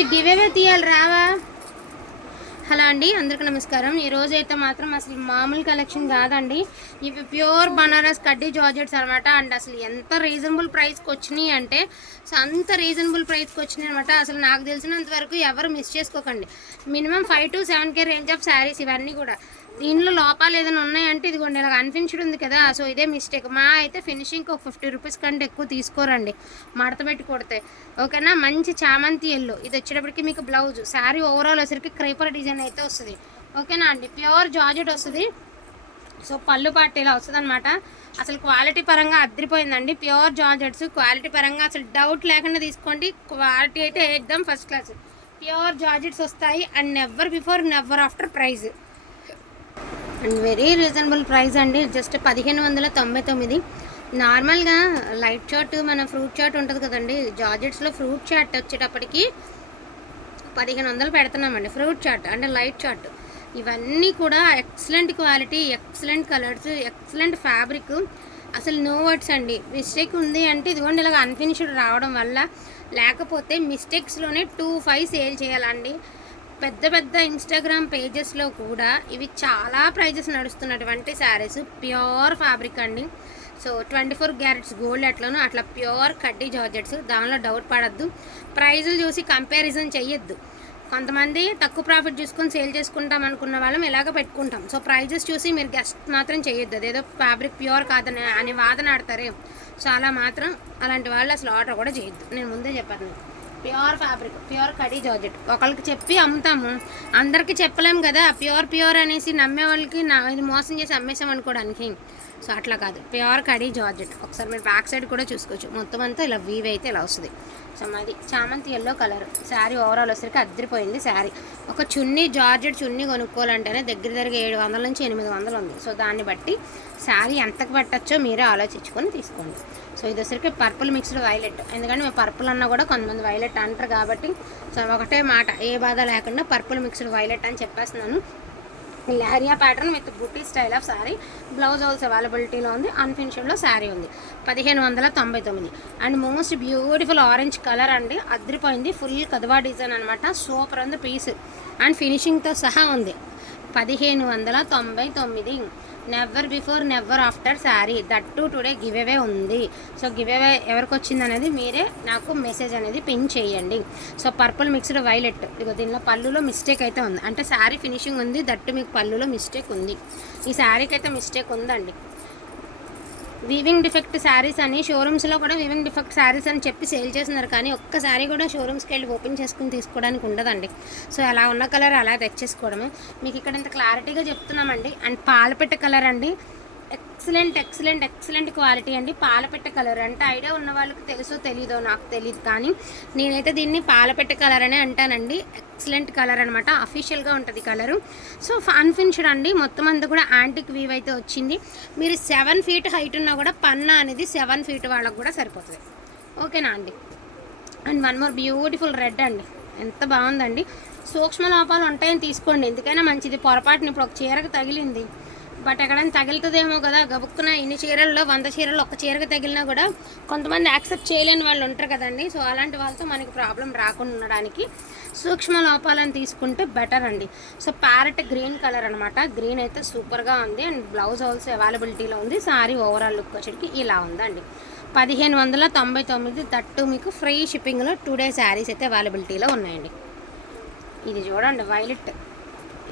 కొంచెం గివేవే తీయాలి రావా? హలో అండి అందరికీ నమస్కారం. ఈరోజు అయితే మాత్రం అసలు మామూలు కలెక్షన్ కాదండి. ఇవి ప్యూర్ బనారస్ కడ్డీ జార్జెట్స్ అనమాట. అండ్ అసలు ఎంత రీజనబుల్ ప్రైస్కి వచ్చినాయి అంటే సో అంత రీజనబుల్ ప్రైస్కి వచ్చినాయి అనమాట. అసలు నాకు తెలిసినంత వరకు ఎవరు మిస్ చేసుకోకండి. Minimum five to seven K range of saris ఇవన్నీ కూడా. దీనిలో లోపాలు ఏదైనా ఉన్నాయంటే ఇదిగోండి ఇలా అనిపించడం ఉంది కదా సో ఇదే మిస్టేక్ మా అయితే ఫినిషింగ్ ఒక ఫిఫ్టీ రూపీస్ కంటే ఎక్కువ తీసుకోరండి మడత పెట్టి కొడితే. ఓకేనా? మంచి చామంతి ఎల్లు. ఇది వచ్చేటప్పటికి మీకు బ్లౌజ్ శారీ ఓవరాల్ వచ్చరికి క్రైపర్ డిజైన్ అయితే వస్తుంది. ఓకేనా అండి? ప్యూర్ జార్జెట్ వస్తుంది. సో పళ్ళు పాటు ఇలా వస్తుంది అనమాట అసలు క్వాలిటీ పరంగా అద్దరిపోయిందండి. ప్యూర్ జార్జెట్స్ క్వాలిటీ పరంగా అసలు డౌట్ లేకుండా తీసుకోండి. క్వాలిటీ అయితే ఎగ్దమ్ ఫస్ట్ క్లాస్ ప్యూర్ జార్జెట్స్ వస్తాయి and never before never after price and very reasonable price అండి. జస్ట్ పదిహేను వందల తొంభై తొమ్మిది. నార్మల్గా లైట్ చాట్ మన ఫ్రూట్ చాట్ ఉంటుంది కదండి. జార్జెట్స్లో ఫ్రూట్ చాట్ వచ్చేటప్పటికి పదిహేను వందలు పెడుతున్నామండి. ఫ్రూట్ చాట్ అంటే లైట్ చాట్ ఇవన్నీ కూడా excellent quality excellent colours excellent fabric. అసలు నో వర్డ్స్ అండి. మిస్టేక్ ఉంది అంటే ఇదిగోండి ఇలాగ అన్ఫినిష్డ్ రావడం వల్ల లేకపోతే మిస్టేక్స్లోనే టూ ఫైవ్ సేల్ చేయాలండి. పెద్ద పెద్ద ఇన్స్టాగ్రామ్ పేజెస్లో కూడా ఇవి చాలా ప్రైజెస్ నడుస్తున్నటువంటి శారీస్ ప్యూర్ ఫ్యాబ్రిక్ అండి. So twenty four carats gold ఎట్లనో అట్లా ప్యూర్ కడ్డీ జార్జెట్స్. దానిలో డౌట్ పడద్దు. ప్రైజులు చూసి కంపారిజన్ చేయొద్దు కొంతమంది తక్కువ ప్రాఫిట్ చూసుకొని సేల్ చేసుకుంటాం అనుకున్న వాళ్ళం ఇలాగ పెట్టుకుంటాం. సో ప్రైజెస్ చూసి మీరు గెస్ట్ మాత్రం చేయొద్దు అదేదో ఫ్యాబ్రిక్ ప్యూర్ కాదని అని వాదన ఆడతారే సో అలా మాత్రం అలాంటి వాళ్ళు అసలు ఆర్డర్ కూడా చేయొద్దు నేను ముందే చెప్పాను. Pure fabric pure khadi georgette. ఒకరికి చెప్పి అమ్ముతాము. అందరికీ చెప్పలేము కదా ప్యూర్ ప్యూర్ అనేసి నమ్మే వాళ్ళకి నా ఇది మోసం చేసి అమ్మేసాం అనుకోవడానికి. సో అట్లా కాదు. Pure khadi georgette. ఒకసారి మీరు బ్యాక్ సైడ్ కూడా చూసుకోవచ్చు. మొత్తం అంతా ఇలా వీవ్ అయితే ఇలా వస్తుంది. సో మాది చామంతి ఎల్లో కలర్ శారీ ఓవరాల్ వచ్చరికి అద్దరిపోయింది శారీ. ఒక చున్నీ జార్జెట్ చున్నీ కొనుక్కోవాలంటేనే దగ్గర దగ్గర ఏడు వందల నుంచి ఎనిమిది వందలు ఉంది. సో దాన్ని బట్టి శారీ ఎంతకు పట్టచ్చో మీరే ఆలోచించుకొని తీసుకోండి. సో ఇది వచ్చరికి పర్పుల్ మిక్స్డ్ వైలెట్ ఎందుకంటే మేము పర్పుల్ అన్నా కూడా కొంతమంది వైలెట్ అంటారు కాబట్టి సో ఒకటే మాట ఏ బాధ లేకుండా పర్పుల్ మిక్స్డ్ వైలెట్ అని చెప్పేస్తున్నాను. Leheriya pattern with buti style of sari blouse also అవైలబిలిటీలో ఉంది అన్ఫినిషన్లో శారీ ఉంది. పదిహేను వందల తొంభై తొమ్మిది. And most beautiful orange colour అండి అద్రిపోయింది ఫుల్ కదవా డిజైన్ అనమాట సూపర్ ఉంది పీస్. అండ్ ఫినిషింగ్తో సహా ఉంది. పదిహేను వందల తొంభై తొమ్మిది. Never before never after sari that too today give away ఉంది. సో గివ్ అవే ఎవరికి వచ్చింది అనేది మీరే నాకు మెసేజ్ అనేది పిన్ చేయండి. సో పర్పుల్ మిక్స్డ్ వైలెట్ ఇదిగో దీనిలో పళ్ళులో మిస్టేక్ అయితే ఉంది. అంటే శారీ ఫినిషింగ్ ఉంది దట్టు మీకు పళ్ళులో మిస్టేక్ ఉంది. ఈ శారీకి అయితే మిస్టేక్ ఉందండి. వీవింగ్ డిఫెక్ట్ శారీస్ అని షోరూమ్స్లో కూడా వీవింగ్ డిఫెక్ట్ శారీస్ అని చెప్పి సేల్ చేస్తున్నారు. కానీ ఒక్క శారీ కూడా షోరూమ్స్కి వెళ్ళి ఓపెన్ చేసుకుని తీసుకోవడానికి ఉండదండి. సో అలా ఉన్న కలర్ అలా తెచ్చేసుకోవడమే. మీకు ఇక్కడ ఇంత క్లారిటీగా చెప్తున్నామండి. అండ్ పాలపెట్ట కలర్ అండి. ఎక్సలెంట్ ఎక్సలెంట్ ఎక్సలెంట్ క్వాలిటీ అండి. పాలపెట్ట కలర్ అంటే ఐడియా ఉన్న వాళ్ళకి తెలుసో తెలీదో నాకు తెలియదు కానీ నేనైతే దీన్ని పాలపెట్ట కలర్ అనే అంటానండి. ఎక్సలెంట్ కలర్ అనమాట అఫీషియల్గా ఉంటుంది కలరు. సో అన్ఫినిష్డ్ అండి. మొత్తం అంతా కూడా యాంటిక్ వీవ్ అయితే వచ్చింది. మీరు సెవెన్ ఫీట్ హైట్ ఉన్నా కూడా పన్నా అనేది సెవెన్ ఫీట్ వాళ్ళకు కూడా సరిపోతుంది. ఓకేనా అండి? And one more beautiful red అండి. ఎంత బాగుందండి. సూక్ష్మ లోపాలు ఉంటాయని తీసుకోండి. ఎందుకైనా మంచిది. పొరపాటున ఇప్పుడు ఒక చీరకు తగిలింది. బట్ ఎక్కడైనా తగులుతుందేమో కదా గబుక్కున ఇన్ని చీరల్లో వంద చీరల్లో ఒక చీరకు తగిలినా కూడా కొంతమంది యాక్సెప్ట్ చేయలేని వాళ్ళు ఉంటారు కదండి. సో అలాంటి వాళ్ళతో మనకి ప్రాబ్లం రాకుండా ఉండడానికి సూక్ష్మ లోపాలను తీసుకుంటే బెటర్ అండి. సో ప్యారెట్ గ్రీన్ కలర్ అనమాట గ్రీన్ అయితే సూపర్గా ఉంది అండ్ బ్లౌజ్ ఆల్సో అవైలబిలిటీలో ఉంది. సారీ ఓవరాల్ లుక్ వచ్చేటికి ఇలా ఉందండి. పదిహేను వందల తొంభై తొమ్మిది తట్టు మీకు ఫ్రీ షిప్పింగ్లో టూ డే శారీస్ అయితే అవైలబిలిటీలో ఉన్నాయండి. ఇది చూడండి వైలెట్.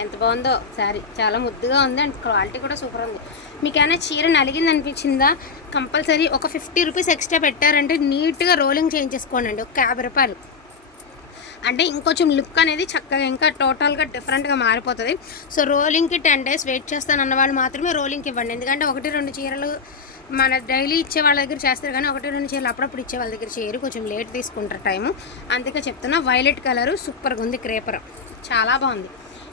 ఎంత బాగుందో శారీ. చాలా ముద్దుగా ఉంది అండ్ క్వాలిటీ కూడా సూపర్ ఉంది. మీకు ఏమైనా చీర నలిగింది అనిపించిందా? కంపల్సరీ ఒక ఫిఫ్టీ రూపీస్ ఎక్స్ట్రా పెట్టారంటే నీట్గా రోలింగ్ చేయించేసుకోండి అండి ఒక యాభై రూపాయలు. అంటే ఇంకొంచెం లుక్ అనేది చక్కగా ఇంకా టోటల్గా డిఫరెంట్గా మారిపోతుంది. సో రోలింగ్కి టెన్ డేస్ వెయిట్ చేస్తానన్న వాళ్ళు మాత్రమే రోలింగ్కి ఇవ్వండి. ఎందుకంటే ఒకటి రెండు చీరలు మన డైలీ ఇచ్చే వాళ్ళ దగ్గర చేస్తారు కానీ ఒకటి రెండు చీరలు అప్పుడప్పుడు ఇచ్చే వాళ్ళ దగ్గర చేయరు. కొంచెం లేట్ తీసుకుంటారు టైము. అందుకే చెప్తున్నా వైలెట్ కలరు సూపర్గా ఉంది. క్రేపర్. చాలా బాగుంది.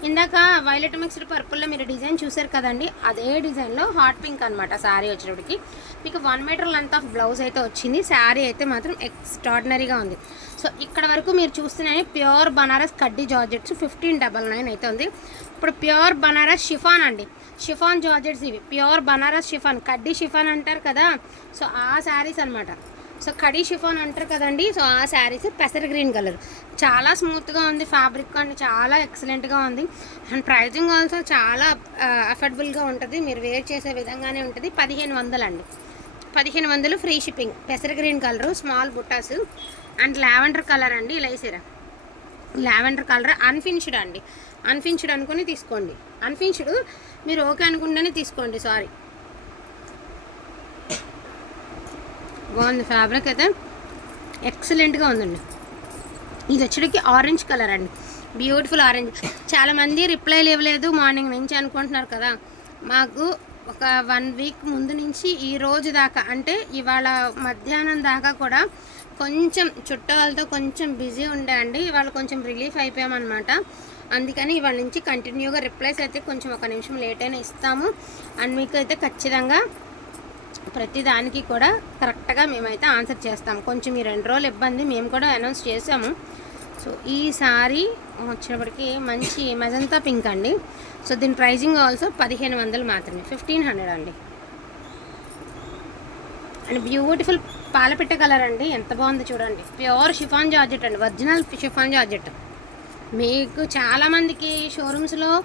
ఇందాక వైలెట్ మిక్స్డ్ పర్పుల్లో మీరు డిజైన్ చూసారు కదండి అదే డిజైన్లో హాట్ పింక్ అనమాట శారీ వచ్చేటప్పటికి. మీకు one metre length of blouse అయితే వచ్చింది శారీ అయితే మాత్రం ఎక్స్ట్రాడినరీగా ఉంది. సో ఇక్కడ వరకు మీరు చూస్తున్నాయి ప్యూర్ బనారస్ కడ్డీ జార్జెట్స్ ఫిఫ్టీన్ డబల్ నైన్ అయితే ఉంది. ఇప్పుడు ప్యూర్ బనారస్ షిఫాన్ అండి. షిఫాన్ జార్జెట్స్ ఇవి. ప్యూర్ బనారస్ షిఫాన్ కడ్డీ షిఫాన్ అంటారు కదా. సో ఆ శారీస్ అనమాట సో కడీ షిఫాన్ అంటారు కదండి సో ఆ శారీస్ పెసర గ్రీన్ కలర్. చాలా స్మూత్గా ఉంది ఫ్యాబ్రిక్ అండ్ చాలా ఎక్సలెంట్గా ఉంది. అండ్ ప్రైజింగ్ ఆల్సో చాలా అఫోర్డబుల్గా ఉంటుంది. మీరు వేర్ చేసే విధంగానే ఉంటుంది. పదిహేను వందలు అండి పదిహేను వందలు ఫ్రీ షిప్పింగ్ పెసర green colour small buttas. And lavender colour అండి ఇలా వేసారా. లావెండర్ కలర్ అన్ఫినిష్డ్ అండి. అన్ఫినిష్డ్ అనుకుని తీసుకోండి. అన్ఫినిష్డ్ మీరు ఓకే అనుకుంటేనే తీసుకోండి సారీ బాగుంది ఫ్యాబ్రిక్ అయితే ఎక్సలెంట్గా ఉందండి. ఇది వచ్చేటికి ఆరెంజ్ కలర్ అండి. బ్యూటిఫుల్ ఆరెంజ్ చాలామంది రిప్లైలు ఇవ్వలేదు మార్నింగ్ నుంచి అనుకుంటున్నారు కదా. మాకు ఒక వన్ వీక్ ముందు నుంచి ఈ రోజు దాకా అంటే ఇవాళ మధ్యాహ్నం దాకా కూడా కొంచెం చుట్టాలతో కొంచెం బిజీ ఉండే అండి. ఇవాళ కొంచెం రిలీఫ్ అయిపోయామన్నమాట. అందుకని ఇవాళ నుంచి కంటిన్యూగా రిప్లైస్ అయితే కొంచెం ఒక నిమిషం లేట్ అయినా ఇస్తాము. అండ్ మీకు అయితే ఖచ్చితంగా ప్రతిదానికి కూడా కరెక్ట్గా మేమైతే ఆన్సర్ చేస్తాం. కొంచెం ఈ రెండు రోజులు ఇబ్బంది. మేము కూడా అనౌన్స్ చేసాము. సో ఈ సారీ వచ్చినప్పటికి మంచి మెజంతా పింక్ అండి. సో దీని ప్రైజింగ్ ఆల్సో పదిహేను వందలు మాత్రమే. ఫిఫ్టీన్ హండ్రెడ్ అండి. అండ్ బ్యూటిఫుల్ పాలపిట్ట కలర్ అండి. ఎంత బాగుందో చూడండి. ప్యూర్ షిఫాన్ జార్జెట్ అండి. Original chiffon georgette. మీకు చాలామందికి షోరూమ్స్లో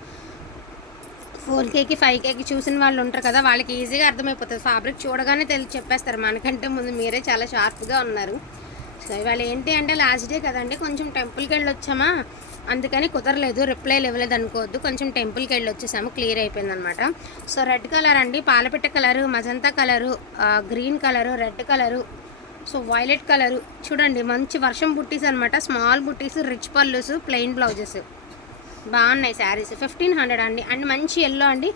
ఫోర్ కేకి ఫైవ్ కేకి చూసిన వాళ్ళు ఉంటారు కదా వాళ్ళకి ఈజీగా అర్థమైపోతుంది. ఫ్యాబ్రిక్ చూడగానే తెలిసి చెప్పేస్తారు. మనకంటే ముందు మీరే చాలా షార్ప్గా ఉన్నారు. సో ఇవాళ ఏంటి అంటే లాస్ట్ డే కదండి కొంచెం టెంపుల్కి వెళ్ళి వచ్చామా అందుకని కుదరలేదు రిప్లైలు ఇవ్వలేదు అనుకోవద్దు. కొంచెం టెంపుల్కి వెళ్ళి వచ్చేసాము క్లియర్ అయిపోయింది అనమాట సో రెడ్ కలర్ అండి. పాలపిట్ట colour magenta colour green colour red colour so violet colour చూడండి మంచి వర్షం బుట్టీస్ అనమాట స్మాల్ బుట్టీస్ రిచ్ పల్లుస్ ప్లెయిన్ బ్లౌజెస్ బాగున్నాయి శారీస్. ఫిఫ్టీన్ హండ్రెడ్ అండి. అండ్ మంచి ఎల్లో అండి.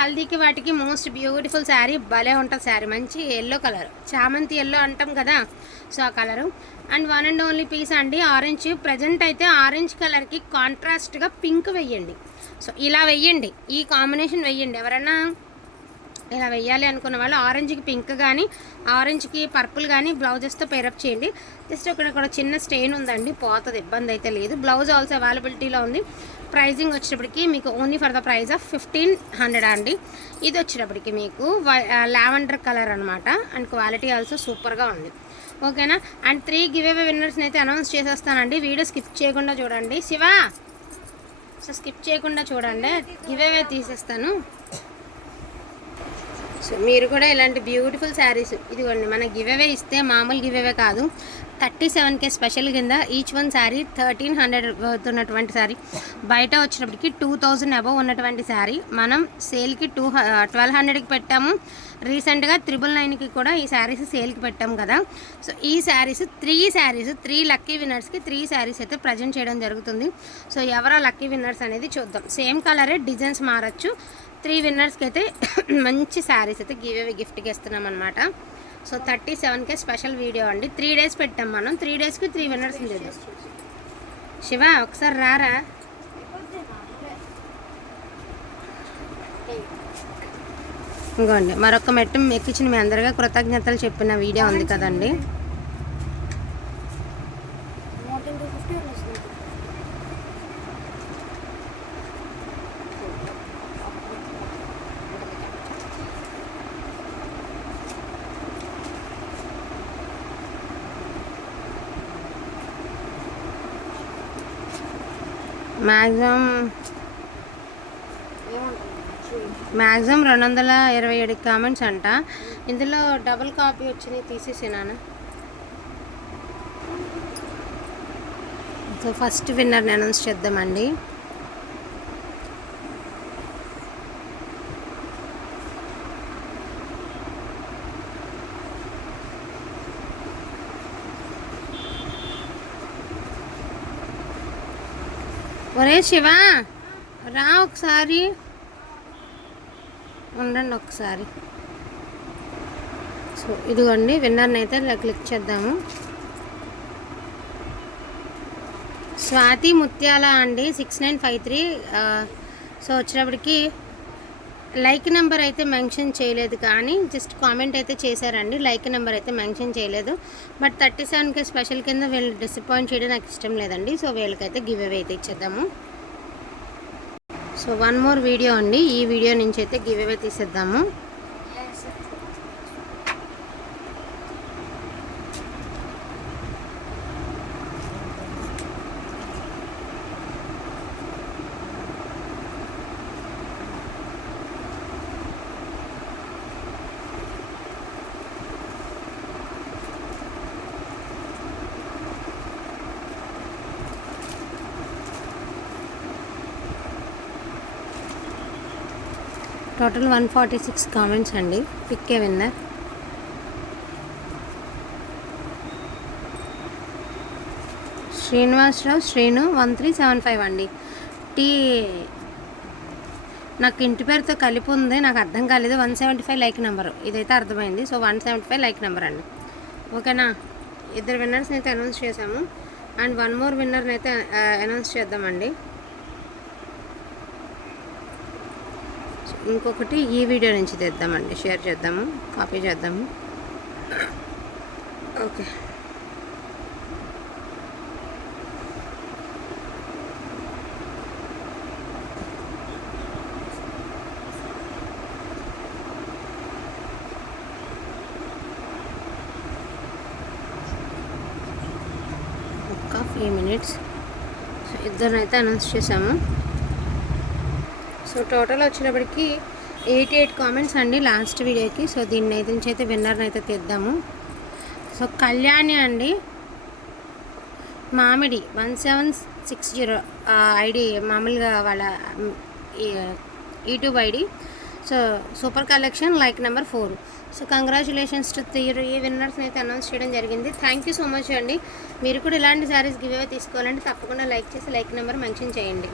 హల్దీకి వాటికి మోస్ట్ బ్యూటిఫుల్ శారీ భలే ఉంటుంది శారీ. మంచి ఎల్లో కలర్ చామంతి ఎల్లో అంటాం కదా సో ఆ colour and one and only piece అండి. ఆరెంజ్ ప్రజెంట్ అయితే ఆరెంజ్ కలర్కి కాంట్రాస్ట్గా పింక్ వెయ్యండి. సో ఇలా వెయ్యండి. ఈ కాంబినేషన్ వెయ్యండి. ఎవరైనా ఇలా వెయ్యాలి అనుకున్న వాళ్ళు ఆరెంజ్కి పింక్ కానీ ఆరెంజ్కి పర్పుల్ కానీ బ్లౌజెస్తో పేరప్ చేయండి. జస్ట్ ఇక్కడ కూడా చిన్న స్టెయిన్ ఉందండి పోతుంది ఇబ్బంది అయితే లేదు. బ్లౌజ్ ఆల్సో అవైలబిలిటీలో ఉంది. ప్రైజింగ్ వచ్చేటప్పటికి మీకు only for the price of fifteen hundred అండి. ఇది వచ్చేటప్పటికి మీకు లావెండర్ కలర్ అనమాట అండ్ క్వాలిటీ ఆల్సో సూపర్గా ఉంది. ఓకేనా? అండ్ త్రీ గివ్ అవే విన్నర్స్ని అయితే అనౌన్స్ చేసేస్తానండి. వీడియో స్కిప్ చేయకుండా చూడండి. శివ! సో స్కిప్ చేయకుండా చూడండి. గివ్ అవే తీసేస్తాను. సో మీరు కూడా ఇలాంటి బ్యూటిఫుల్ శారీస్ ఇదిగోండి మన గివ్ అవే ఇస్తే మామూలు గివ్ అవే కాదు. థర్టీ సెవెన్కే స్పెషల్ కింద each one sari thirteen hundred ఉన్నటువంటి శారీ బయట వచ్చినప్పటికి టూ థౌజండ్ అబవ్ ఉన్నటువంటి శారీ మనం సేల్కి టూ ట్వెల్వ్ హండ్రెడ్కి పెట్టాము. రీసెంట్గా త్రిబుల్ నైన్కి కూడా ఈ శారీస్ సేల్కి పెట్టాము కదా. సో ఈ saris three saris three lucky విన్నర్స్కి three saris అయితే ప్రజెంట్ చేయడం జరుగుతుంది. సో ఎవరా లక్కీ విన్నర్స్ అనేది చూద్దాం. సేమ్ కలరే డిజైన్స్ మారచ్చు. త్రీ విన్నర్స్కి అయితే మంచి శారీస్ అయితే గివ్ అవే గిఫ్ట్కి ఇస్తున్నాం అనమాట సో థర్టీ సెవెన్కే స్పెషల్ వీడియో అండి. త్రీ డేస్ పెట్టాం మనం. త్రీ డేస్కి త్రీ విన్నర్స్ చేద్దాం. శివ ఒకసారి రారా? ఇంకోండి మరొక మెట్టు ఎక్కించిన మీ అందరిగా కృతజ్ఞతలు చెప్పిన వీడియో ఉంది కదండి. మ్యాక్సిమం మ్యాక్సిమం రెండు వందల ఇరవై ఏడు కామెంట్స్ అంట. ఇందులో డబుల్ కాపీ వచ్చింది తీసేసినాను సో ఫస్ట్ విన్నర్ని అనౌన్స్ చేద్దామండి. ఒరే శివ రా ఒకసారి. ఉండండి ఒకసారి. సో ఇదిగోండి విన్నర్ని అయితే ఇలా క్లిక్ చేద్దాము. స్వాతి ముత్యాల అండి six nine five three. So వచ్చినప్పటికి లైక్ నెంబర్ అయితే మెన్షన్ చేయలేదు కానీ జస్ట్ కామెంట్ అయితే చేశారండి. లైక్ నెంబర్ అయితే మెన్షన్ చేయలేదు. బట్ థర్టీ సెవెన్కి స్పెషల్ కింద వీళ్ళు డిసప్పాయింట్ చేయడం నాకు ఇష్టం లేదండి. సో వీళ్ళకైతే గివ్ అవే అయితే ఇచ్చేద్దాము. సో వన్ మోర్ వీడియో అండి. ఈ వీడియో నుంచి అయితే give away తీసేద్దాము. Total one forty six comments అండి. పిక్కే winner Srinivasarao Srinu one three seven five అండి. టీ నాకు ఇంటి పేరుతో కలిపి ఉంది నాకు అర్థం కాలేదు. One seventy five like number. ఇదైతే అర్థమైంది. So one seventy five like number అండి. ఓకేనా? ఇద్దరు విన్నర్స్ని అయితే అనౌన్స్ చేసాము అండ్ వన్ మోర్ విన్నర్ని అయితే అనౌన్స్ చేద్దామండి. ఇంకొకటి ఈ వీడియో నుంచి తెద్దామండి. షేర్ చేద్దాము కాపీ చేద్దాము. ఓకే. ఒక్క ఫ్యూ మినిట్స్ సో ఇద్దరినైతే అనౌన్స్ చేసాము. సో టోటల్ వచ్చినప్పటికీ ఎయిటీ ఎయిట్ కామెంట్స్ అండి లాస్ట్ వీడియోకి. సో దీన్ని అయితే నుంచి అయితే విన్నర్ని అయితే తెద్దాము. సో కళ్యాణి అండి. Mamidi one seven six zero ID మామూలుగా వాళ్ళ YouTube ID. So super collection like number four so congratulations to తీరు ఈ విన్నర్స్ని అయితే అనౌన్స్ చేయడం జరిగింది. థ్యాంక్ యూ సో మచ్ అండి. మీరు కూడా ఇలాంటి శారీస్ గివ్ అవే తీసుకోవాలంటే తప్పకుండా లైక్ చేసి లైక్ నెంబర్ మెన్షన్ చేయండి.